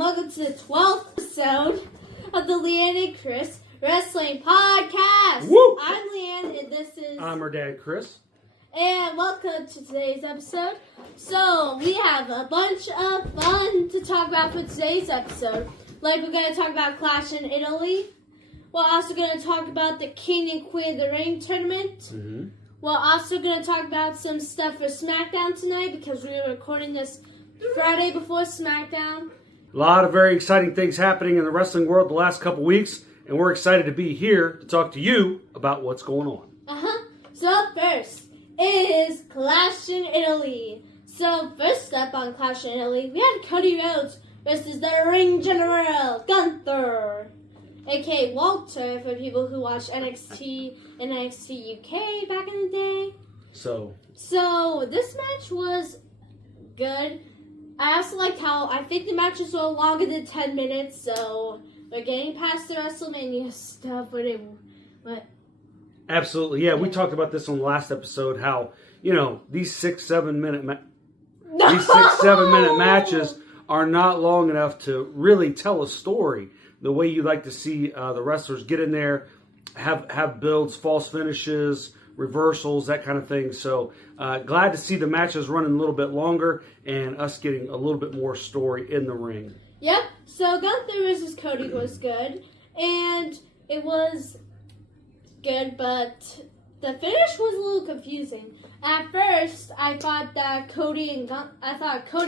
welcome to the 12th episode of the Leanne and Chris Wrestling Podcast. Woo! I'm Leanne, and this is... I'm her dad, Chris. And welcome to today's episode. So, we have a bunch of fun to talk about for today's episode. Like, we're going to talk about Clash in Italy. We're also going to talk about the King and Queen of the Ring tournament. Mm-hmm. We're also going to talk about some stuff for SmackDown tonight because we are recording this Friday before SmackDown. A lot of very exciting things happening in the wrestling world the last couple weeks, and we're excited to be here to talk to you about what's going on. So first is Clash in Italy. So first up on Clash in Italy, we had Cody Rhodes versus the Ring General, Gunther, aka Walter, for people who watch NXT and NXT UK back in the day. So this match was good. I also liked how I think the matches were longer than 10 minutes, so we're getting past the WrestleMania stuff, but Absolutely, yeah. We talked about this on the last episode. How these 6-7 minute matches are not long enough to really tell a story the way you like to see the wrestlers get in there, have builds, false finishes, reversals, that kind of thing. So glad to see the matches running a little bit longer and us getting a little bit more story in the ring. Yep. So Gunther versus Cody was good, and it was good, but the finish was a little confusing. At first, I thought that Cody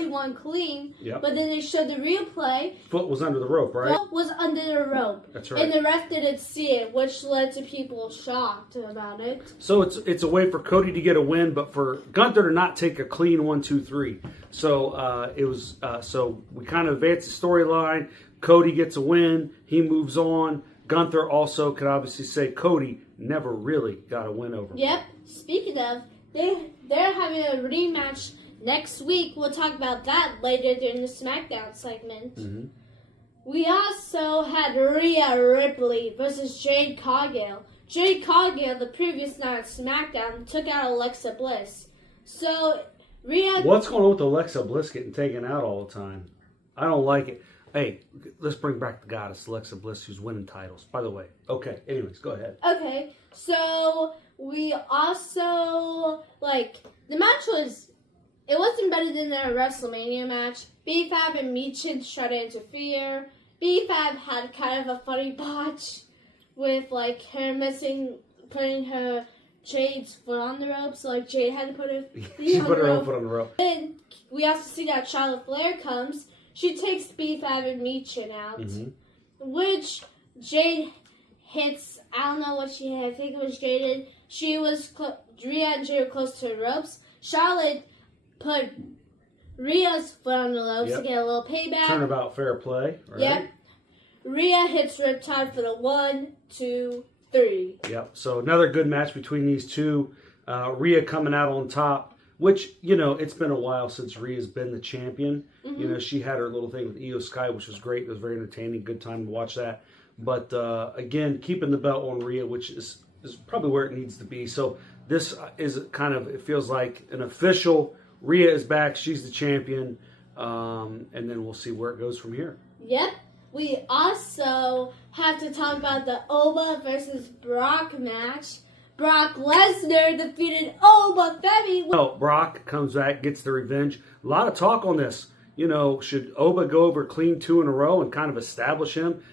won clean, Yep. But then they showed the replay. Foot was under the rope, right? Foot was under the rope. That's right. And the ref didn't see it, which led to people shocked about it. So it's a way for Cody to get a win, but for Gunther to not take a clean 1-2-3. So it was. So we kind of advanced the storyline. Cody gets a win. He moves on. Gunther also could obviously say Cody never really got a win over him. Yep. Speaking of, they're having a rematch next week. We'll talk about that later during the SmackDown segment. Mm-hmm. We also had Rhea Ripley versus Jade Cargill. Jade Cargill, the previous night at SmackDown, took out Alexa Bliss. So, Rhea... What's going on with Alexa Bliss getting taken out all the time? I don't like it. Hey, let's bring back the goddess, Alexa Bliss, who's winning titles, by the way. Okay, anyways, go ahead. Okay, so we also, the match it wasn't better than their WrestleMania match. B5 and Michin tried to interfere. B5 had kind of a funny botch with, her putting her Jade's foot on the rope, so, Jade had to put her She put her own foot on the rope. And we also see that Charlotte Flair comes. She takes B5 and Michin out, which Jade hits. I don't know what she hit. I think it was Jade. She was Rhea and Jade were close to the ropes. Charlotte put Rhea's foot on the ropes to get a little payback. Turnabout fair play. Right? Yep. Rhea hits Riptide for the 1, 2, 3. Yep. So another good match between these two. Rhea coming out on top. Which, it's been a while since Rhea's been the champion. Mm-hmm. She had her little thing with Io Sky, which was great. It was very entertaining. Good time to watch that. But, again, keeping the belt on Rhea, which is probably where it needs to be. So this is it feels like an official. Rhea is back. She's the champion. And then we'll see where it goes from here. Yep. We also have to talk about the Oba versus Brock match. Brock Lesnar defeated Oba Femi. Well, Brock comes back, gets the revenge. A lot of talk on this. Should Oba go over clean 2 in a row and kind of establish him?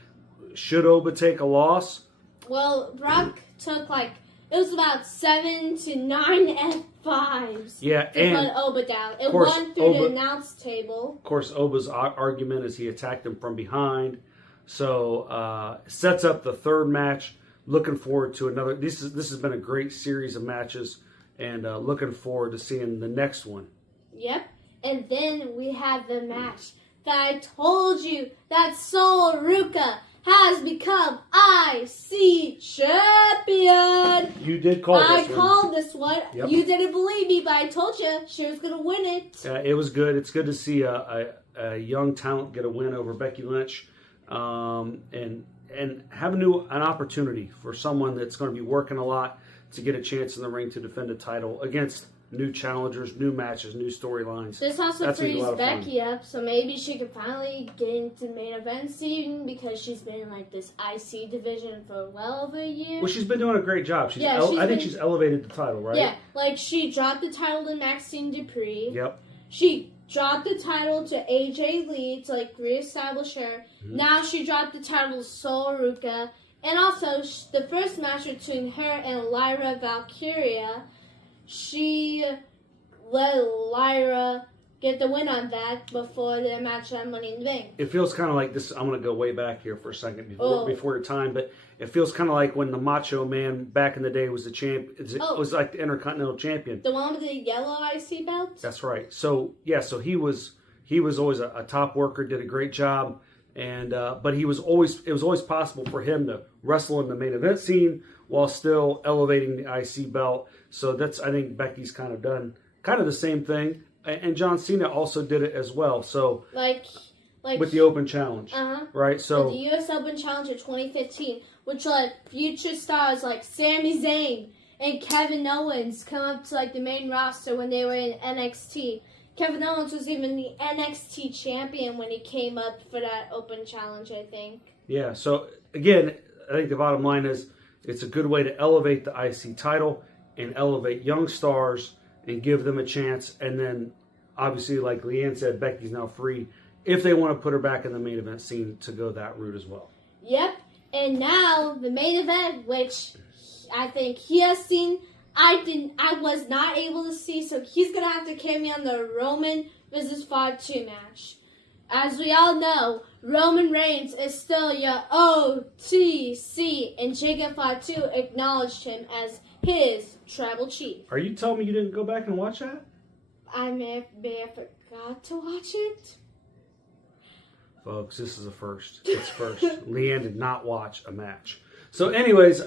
Should Oba take a loss? Well, Brock took it was about 7 to 9 F5s. Yeah, to put Oba down. It won through the announce table. Of course, Oba's argument is he attacked him from behind. So, sets up the third match. Looking forward to another. This has been a great series of matches, and looking forward to seeing the next one. Yep. And then we have the match that I told you that Sol Ruka has become IC champion. You did call this one. I called this one. Yep. You didn't believe me, but I told you she was going to win it. It was good. It's good to see a young talent get a win over Becky Lynch, and have an opportunity for someone that's going to be working a lot to get a chance in the ring to defend a title against new challengers, new matches, new storylines. This also That's gonna be a frees lot of fun. Becky up, so maybe she could finally get into the main event scene because she's been in like this IC division for well over a year. Well, she's been doing a great job. I think she's elevated the title, right? Yeah, like she dropped the title to Maxine Dupree. Yep. She dropped the title to AJ Lee to like reestablish her. Mm-hmm. Now she dropped the title to Sol Ruka. And also, the first match between her and Lyra Valkyria, she let Lyra get the win on that before the match on Money in the Bank. It feels kind of like this. I'm going to go way back here for a second before your time, but it feels kind of like when the Macho Man back in the day was the champ. It was like the Intercontinental Champion. The one with the yellow IC belt? That's right. So he was always a top worker, did a great job. And but it was always possible for him to wrestle in the main event scene while still elevating the IC belt. So I think Becky's kind of done the same thing, and John Cena also did it as well. So like with the Open Challenge, right? So with the U.S. Open Challenge of 2015, which let future stars like Sami Zayn and Kevin Owens come up to like the main roster when they were in NXT. Kevin Owens was even the NXT champion when he came up for that Open Challenge, I think. Yeah, so again, I think the bottom line is it's a good way to elevate the IC title and elevate young stars and give them a chance. And then, obviously, like Leanne said, Becky's now free if they want to put her back in the main event scene to go that route as well. Yep, and now the main event, which I think he has seen. I was not able to see, so he's going to have to carry me on the Roman versus Fatu match. As we all know, Roman Reigns is still your OTC, and Jacob Fatu acknowledged him as his tribal chief. Are you telling me you didn't go back and watch that? I may have forgot to watch it. Folks, this is a first. It's first. Leanne did not watch a match. So anyways,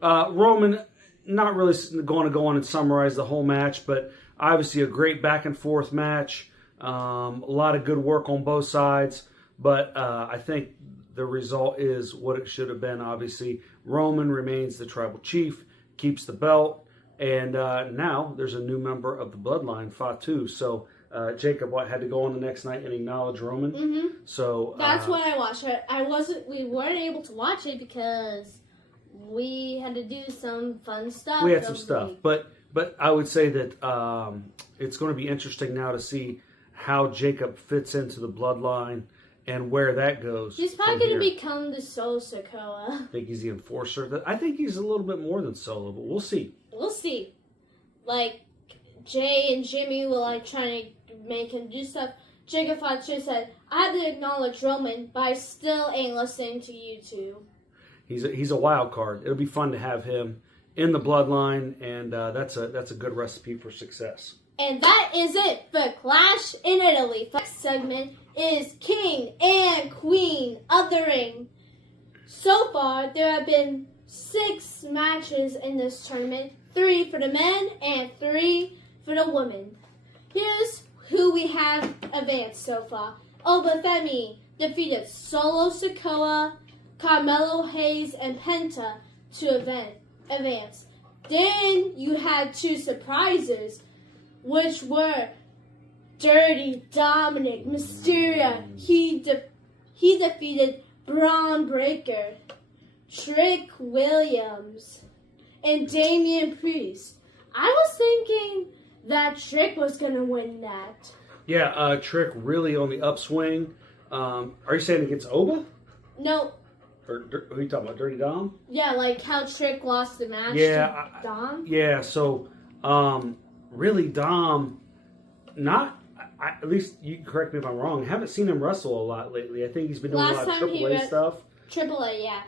Roman... Not really going to go on and summarize the whole match, but obviously a great back and forth match. A lot of good work on both sides, but I think the result is what it should have been. Obviously, Roman remains the tribal chief, keeps the belt, and now there's a new member of the bloodline, Fatu. So Jacob had to go on the next night and acknowledge Roman. Mm-hmm. So that's what I watched. We weren't able to watch it because we had to do some fun stuff. We had some stuff, but I would say that it's going to be interesting now to see how Jacob fits into the bloodline and where that goes. He's probably going to become the Solo Sikoa. I think he's the enforcer. I think he's a little bit more than Solo, but we'll see. We'll see. Like, Jay and Jimmy were like trying to make him do stuff. Jacob Fatu said, I had to acknowledge Roman, but I still ain't listening to you two. He's a wild card. It'll be fun to have him in the bloodline, and that's a good recipe for success. And that is it for Clash in Italy. The next segment is King and Queen of the Ring. So far, there have been 6 matches in this tournament. 3 for the men and 3 for the women. Here's who we have advanced so far. Obafemi defeated Solo Sikoa, Carmelo Hayes, and Penta to advance. Then you had 2 surprises, which were Dirty Dominic Mysterio. He defeated Braun Breaker, Trick Williams, and Damian Priest. I was thinking that Trick was going to win that. Yeah, Trick really on the upswing. Are you saying against Oba? No. Or who are you talking about, Dirty Dom? Yeah, like how Trick lost the match to Dom. Yeah, so really Dom, at least you can correct me if I'm wrong, haven't seen him wrestle a lot lately. I think he's been doing a lot of AAA stuff. AAA, yeah.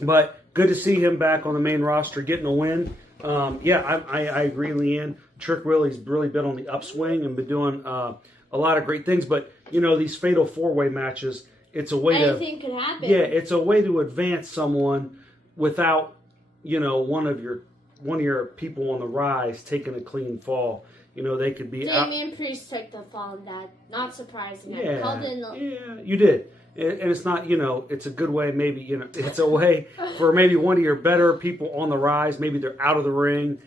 But good to see him back on the main roster getting a win. I agree, Leanne. Trick Willie's really been on the upswing and been doing a lot of great things. But, these fatal 4-way matches, it's a way anything could happen. Yeah, it's a way to advance someone without, one of your people on the rise taking a clean fall. They could be Damian Priest took the fall in that. Not surprising. Yeah, you did. And it's not, it's a good way, maybe, it's a way for maybe one of your better people on the rise. Maybe they're out of the ring.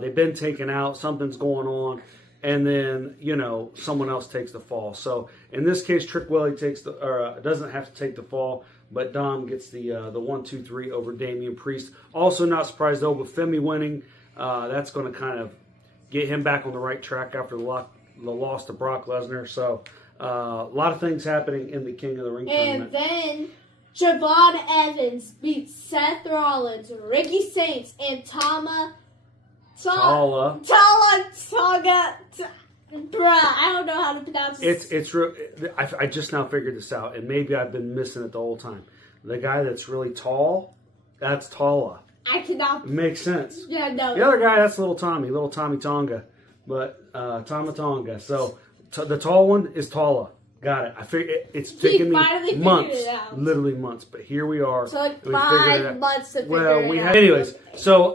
they've been taken out, something's going on, and then, someone else takes the fall. So in this case, Trick Willie doesn't have to take the fall, but Dom gets the 1-2-3 over Damian Priest. Also not surprised though with Femi winning. That's going to kind of get him back on the right track after the loss to Brock Lesnar. So a lot of things happening in the King of the Ring tournament. And then Javon Evans beats Seth Rollins, Ricky Saints, and Tama Tonga. Bruh, I don't know how to pronounce it. It's real. I just now figured this out, and maybe I've been missing it the whole time. The guy that's really tall, that's Tala. I cannot. Makes sense. Yeah, no. The other guy, that's Little Tommy Tonga, but Tama Tonga. So the tall one is Tala. Got it. I figured it's taken me months, literally months, but here we are. So like 5 months to figure it out. Anyways, so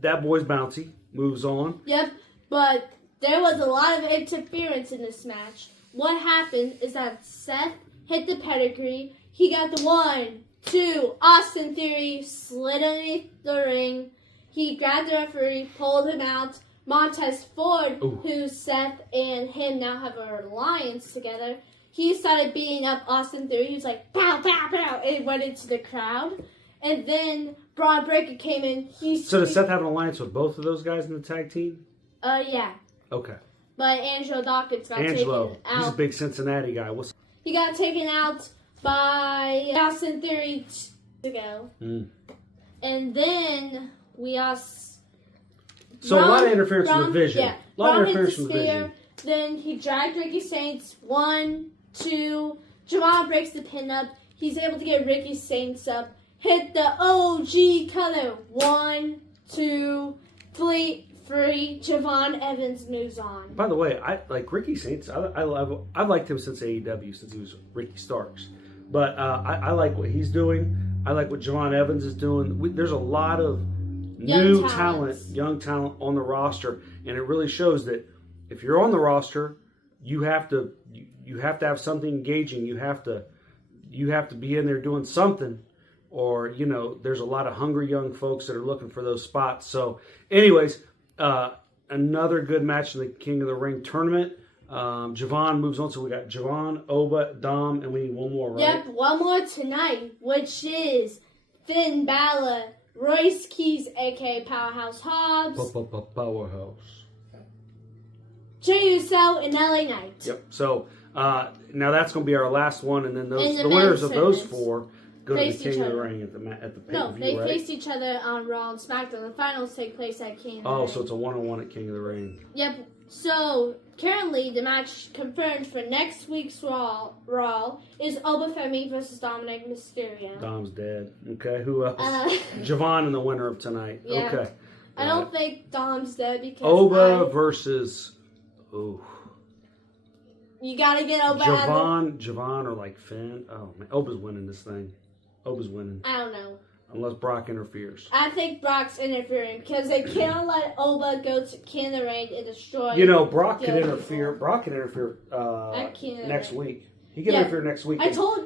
that boy's bouncy moves on. Yep, but there was a lot of interference in this match. What happened is that Seth hit the pedigree. He got the 1, 2, Austin Theory slid underneath the ring. He grabbed the referee, pulled him out. Montez Ford, who Seth and him now have an alliance together, he started beating up Austin Theory. He was like, pow, pow, pow, and it went into the crowd. And then Braun Breaker came in. So does Seth have an alliance with both of those guys in the tag team? Yeah. Okay. But Angelo Dawkins got taken out. He's a big Cincinnati guy. He got taken out by Austin Theory ago. And then we also... So a lot of interference from the Vision. Yeah. A lot of interference from the Vision. Then he dragged Ricky Saints. 1, 2. Jamal breaks the pin up. He's able to get Ricky Saints up. Hit the OG color. 1, 2, 3. Javon Evans moves on. By the way, I like Ricky Saints. I've liked him since AEW, since he was Ricky Starks. But I like what he's doing. I like what Javon Evans is doing. There's a lot of young talent on the roster, and it really shows that if you're on the roster, you have to have something engaging. You have to be in there doing something, or there's a lot of hungry young folks that are looking for those spots. So, anyways. Another good match in the King of the Ring tournament. Javon moves on, so we got Javon, Oba, Dom, and we need one more, right? Yep, one more tonight, which is Finn Balor, Royce Keys, a.k.a. Powerhouse Hobbs. Powerhouse. Jey Uso and LA Knight. Yep, so now that's going to be our last one, and then the winners of those 4 go to the King of the Ring at the pay-per-view, No, they right? faced each other on Raw and SmackDown. The finals take place at King of the Ring. So it's a 1-on-1 at King of the Ring. Yep. So, currently, the match confirmed for next week's Raw is Oba Femi versus Dominic Mysterio. Dom's dead. Okay, who else? Javon in the winner of tonight. Yeah. Okay. I don't think Dom's dead because Oba versus... Ooh. You gotta get Oba. Javon or like Finn. Oh man, Oba's winning this thing. Oba's winning. I don't know. Unless Brock interferes. I think Brock's interfering because they can't let Oba go to King of the Ring and destroy. Brock can interfere. Brock can interfere next week. He can interfere next week.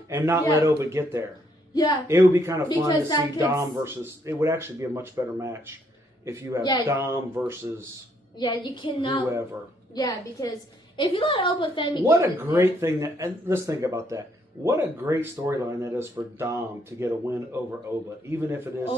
And not let Oba get there. Yeah. It would be kind of fun to see Dom versus. It would actually be a much better match if you have Dom versus. Yeah, you cannot. Whoever. Yeah, because if you let Oba Femi. What a great thing that. And let's think about that. What a great storyline that is for Dom to get a win over Oba, even if it is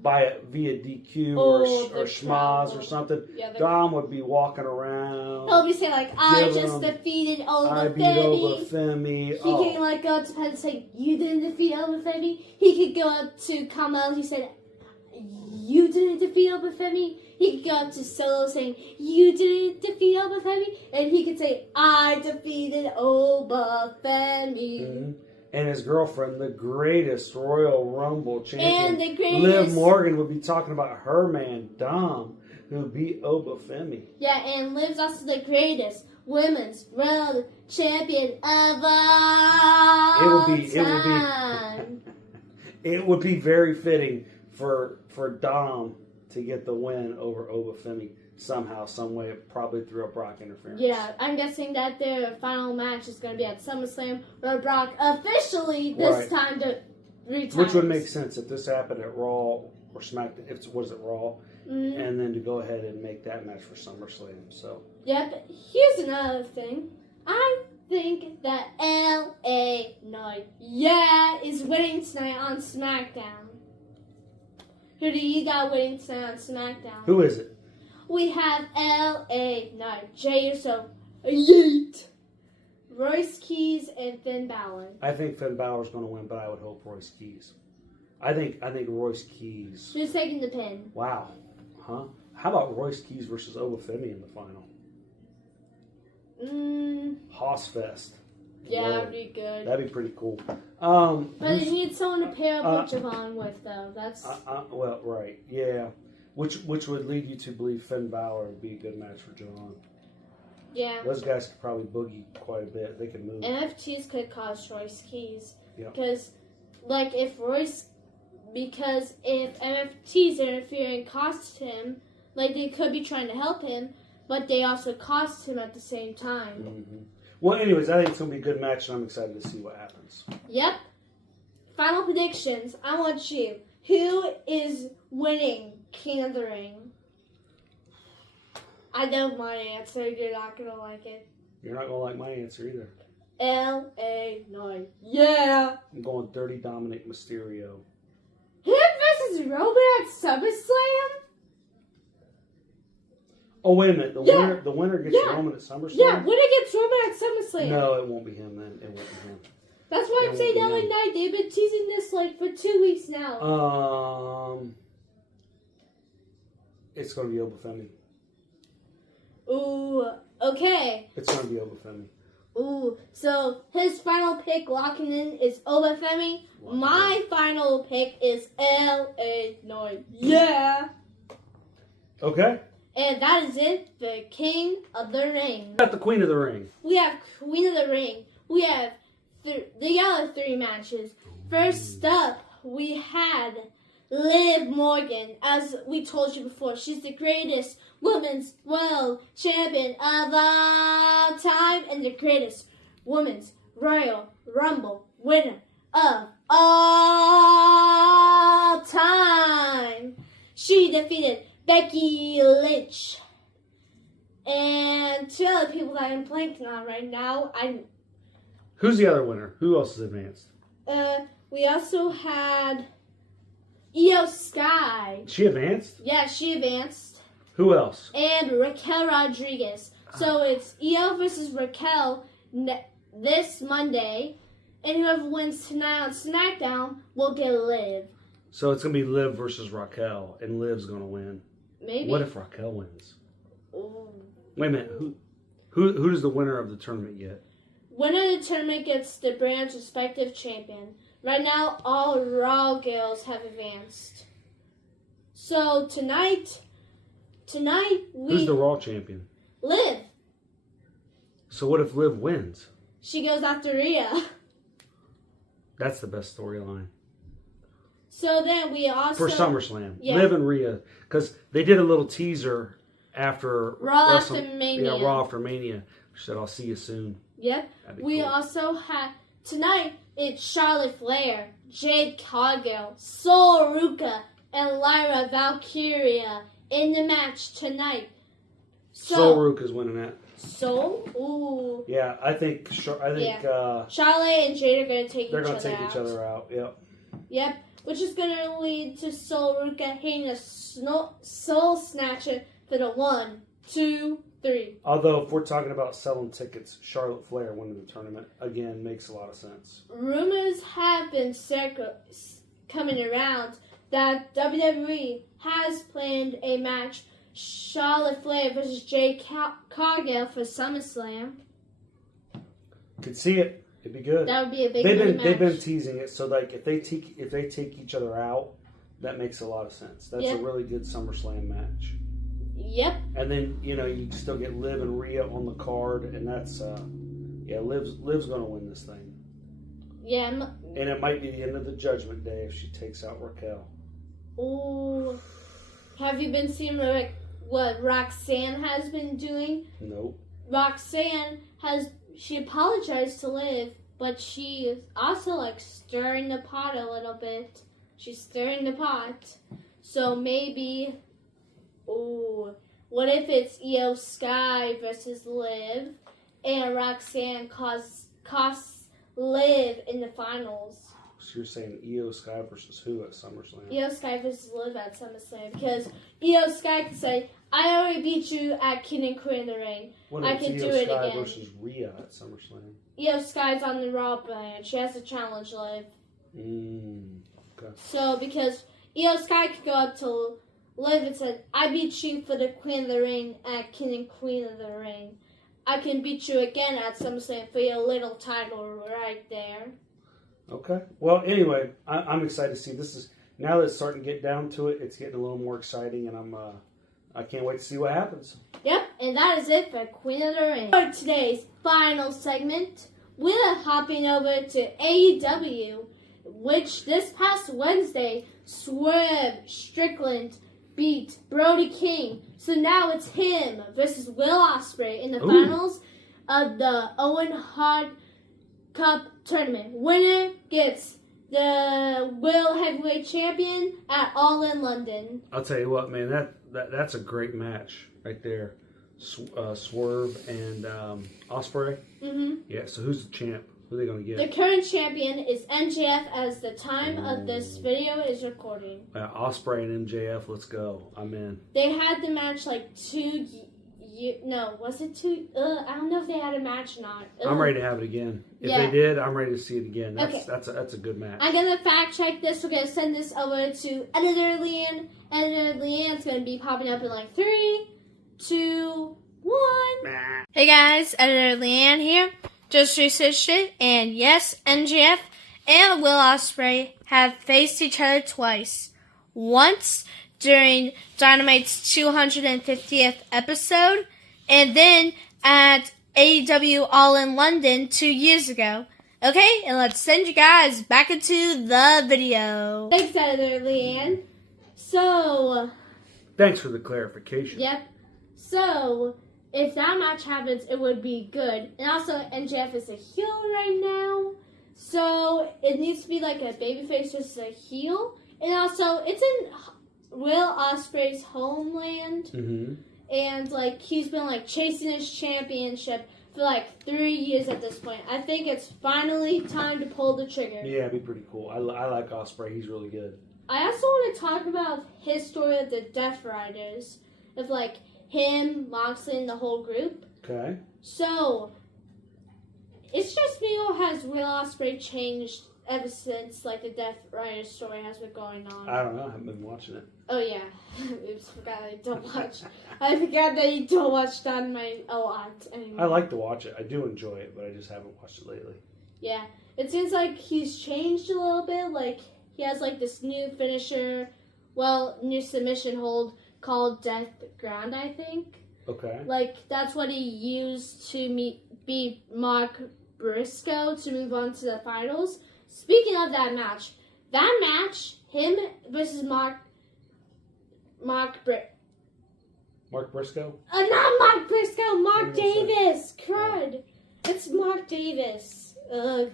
via DQ or schmaz or something. Yeah, Dom would be walking around. He'll be saying like, "I just defeated Oba Femi." Oba Femi. He can like go up to Penn and say, "You didn't defeat Oba Femi." He could go up to Kamel. He said, "You didn't defeat Oba Femi." He could go up to Solo saying, "You didn't defeat Oba Femi," and he could say, "I defeated Oba Femi." Mm-hmm. And his girlfriend, the greatest Royal Rumble champion, and the greatest Liv Morgan, would be talking about her man Dom, who beat Oba Femi. Yeah, and Liv's also the greatest women's world champion of all time. It would be very fitting for Dom to get the win over Oba Femi somehow, some way, probably through a Brock interference. Yeah, I'm guessing that their final match is going to be at SummerSlam, where Brock officially this time to retire. Which would make sense if this happened at Raw or SmackDown. If was it Raw, and then to go ahead and make that match for SummerSlam. So. Yep. Here's another thing. I think that LA Knight, is winning tonight on SmackDown. Who do you got winning tonight on SmackDown? Who is it? We have LA Knight, Jey Uso, Yeet, Royce Keys, and Finn Balor. I think Finn Balor's going to win, but I would hope Royce Keys. I think Royce Keys. Who's taking the pin? Wow. Huh? How about Royce Keys versus Obafemi in the final? Hossfest. Yeah, that'd be good. That'd be pretty cool. But you need someone to pair up with Javon with, though. That's well, right, yeah. Which would lead you to believe Finn Balor would be a good match for Javon. Yeah. Those guys could probably boogie quite a bit. They could move. NFTs could cause Royce Keys. Yeah. Because if NFTs interfere and cost him, like they could be trying to help him, but they also cost him at the same time. Mm-hmm. Well, anyways, I think it's going to be a good match, and I'm excited to see what happens. Yep. Final predictions. I want you. Who is winning King of the Ring? I know my answer. You're not going to like it. You're not going to like my answer either. L.A. Knight. Yeah. I'm going Dirty Dominic Mysterio. Him versus Roman at SummerSlam? Oh, wait a minute. The winner gets Roman at SummerSlam? Yeah, winner gets Roman at SummerSlam. No, it won't be him then. It won't be him. That's why I'm saying LA Knight. They've been teasing this for 2 weeks now. It's going to be Obafemi. Ooh, okay. It's going to be Obafemi. Ooh, so his final pick locking in is Obafemi. My final pick is LA Knight. Yeah. Okay. And that is it for King of the Ring. Got the Queen of the Ring. We have Queen of the Ring. We have the other 3 matches. First up, we had Liv Morgan. As we told you before, she's the greatest women's world champion of all time and the greatest women's Royal Rumble winner of all time. She defeated Becky Lynch and 2 other people that I'm blanking on right now. Who's the other winner? Who else is advanced? We also had Io Sky. She advanced? Yeah, she advanced. Who else? And Raquel Rodriguez. So it's Io versus Raquel this Monday, and whoever wins tonight on SmackDown will get Liv. So it's going to be Liv versus Raquel, and Liv's going to win. Maybe. What if Raquel wins? Ooh. Wait a minute. Who does the winner of the tournament get? Winner of the tournament gets the brand's respective champion. Right now, all Raw girls have advanced. So tonight Who's the Raw champion? Liv. So what if Liv wins? She goes after Rhea. That's the best storyline. So then we also... For SummerSlam. Yeah. Liv and Rhea. Because they did a little teaser after... Raw after Mania. Yeah, Raw after Mania. She said, I'll see you soon. Yep. We cool. also have... Tonight, it's Charlotte Flair, Jade Cargill, Sol Ruka, and Lyra Valkyria in the match tonight. Sol Ruka's winning that. Sol? Ooh. Yeah, I think Charlotte and Jade are going to take each other out. They're going to take each other out, yep. Yep, which is going to lead to Sol Ruka hitting a Soul Snatcher for the 1, 2, 3. Although, if we're talking about selling tickets, Charlotte Flair winning the tournament, again, makes a lot of sense. Rumors have been coming around that WWE has planned a match, Charlotte Flair versus Jade Cargill for SummerSlam. Could see it. It'd be good. That would be a big match. They've been teasing it, so like if they take each other out, that makes a lot of sense. That's a really good SummerSlam match. Yep. And then you still get Liv and Rhea on the card, and that's Liv's going to win this thing. Yeah. And it might be the end of the Judgment Day if she takes out Raquel. Oh, have you been seeing what Roxanne has been doing? Nope. Roxanne she apologized to Liv, but she is also stirring the pot a little bit. She's stirring the pot. So maybe, what if it's Io Sky versus Liv, and Roxanne costs Liv in the finals? So you're saying Io Sky versus who at SummerSlam? Io Sky versus Liv at SummerSlam, because Io Sky can say, I already beat you at King and Queen of the Ring. I can do it Sky again. Versus Rhea at SummerSlam. Io Sky's on the Raw brand. She has to challenge Liv. Okay. So, because Io Sky could go up to Liv and say, I beat you for the Queen of the Ring at King and Queen of the Ring. I can beat you again at SummerSlam for your little title right there. Okay. Well, anyway, I'm excited to see this. Now that it's starting to get down to it, it's getting a little more exciting, and I can't wait to see what happens. Yep, and that is it for Queen of the Ring. For today's final segment, we're hopping over to AEW, which this past Wednesday, Swerve Strickland beat Brody King. So now it's him versus Will Ospreay in the finals of the Owen Hart Cup tournament. Winner gets the World Heavyweight Champion at All in London. I'll tell you what, man, that's a great match right there. Swerve and Ospreay. Mm-hmm. Yeah. So who's the champ? Who are they going to get? The current champion is MJF as the time of this video is recording. Ospreay and MJF, let's go. I'm in. They had the match like was it 2? I don't know if they had a match or not. I'm ready to have it again. If they did, I'm ready to see it again. That's a good match. I'm going to fact check this. We're going to send this over to Editor Leanne. Editor Leanne's going to be popping up in like 3, 2, 1. Hey guys, Editor Leanne here. Just researched it, and yes, MJF and Will Ospreay have faced each other twice. Once during Dynamite's 250th episode, and then at AEW All in London 2 years ago. Okay, and let's send you guys back into the video. Thanks, Editor Leanne. So, thanks for the clarification. Yep. So, if that match happens, it would be good. And also, MJF is a heel right now. So, it needs to be like a babyface versus a heel. And also, it's in Will Ospreay's homeland. Mm-hmm. And, like, he's been, like, chasing his championship for, like, 3 years at this point. I think it's finally time to pull the trigger. Yeah, it'd be pretty cool. I like Ospreay. He's really good. I also want to talk about his story of the Death Riders. Of, like, him, Moxley, and the whole group. Okay. So, it's just me, or has Will Ospreay changed ever since, like, the Death Rider story has been going on? I don't know. I haven't been watching it. Oh, yeah. Oops, forgot I don't watch. I forgot that you don't watch Dynamite a lot anymore. I like to watch it. I do enjoy it, but I just haven't watched it lately. Yeah. It seems like he's changed a little bit. Like, he has, like, this new finisher, new submission hold called Death Ground, I think. Okay. Like, that's what he used to beat Mark Briscoe to move on to the finals. Speaking of that match, him versus Mark Briscoe? Not Mark Briscoe, Mark Davis. Crud. It's Mark Davis. Ugh.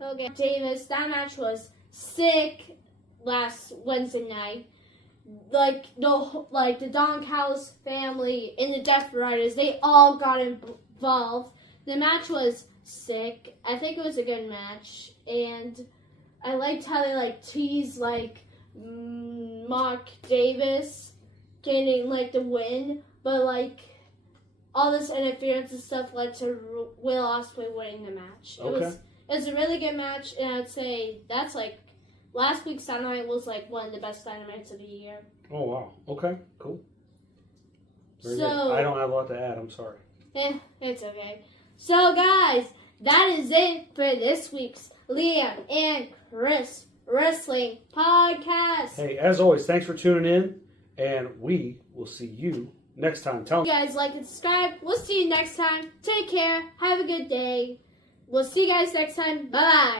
Okay. Davis, that match was sick last Wednesday night. Like, the Don Callis family and the Death Riders, they all got involved. The match was sick. I think it was a good match. And I liked how they, like, teased, like, Mark Davis getting, like, the win. But, like, all this interference and stuff led to Will Ospreay winning the match. Okay. It was a really good match, and I'd say that's, like, last week's Dynamite was, like, one of the best Dynamites of the year. Oh, wow. Okay, cool. Very good. I don't have a lot to add. I'm sorry. It's okay. So, guys, that is it for this week's Leanne and Chris Wrestling Podcast. Hey, as always, thanks for tuning in, and we will see you next time. Tell you guys like and subscribe. We'll see you next time. Take care. Have a good day. We'll see you guys next time. Bye-bye.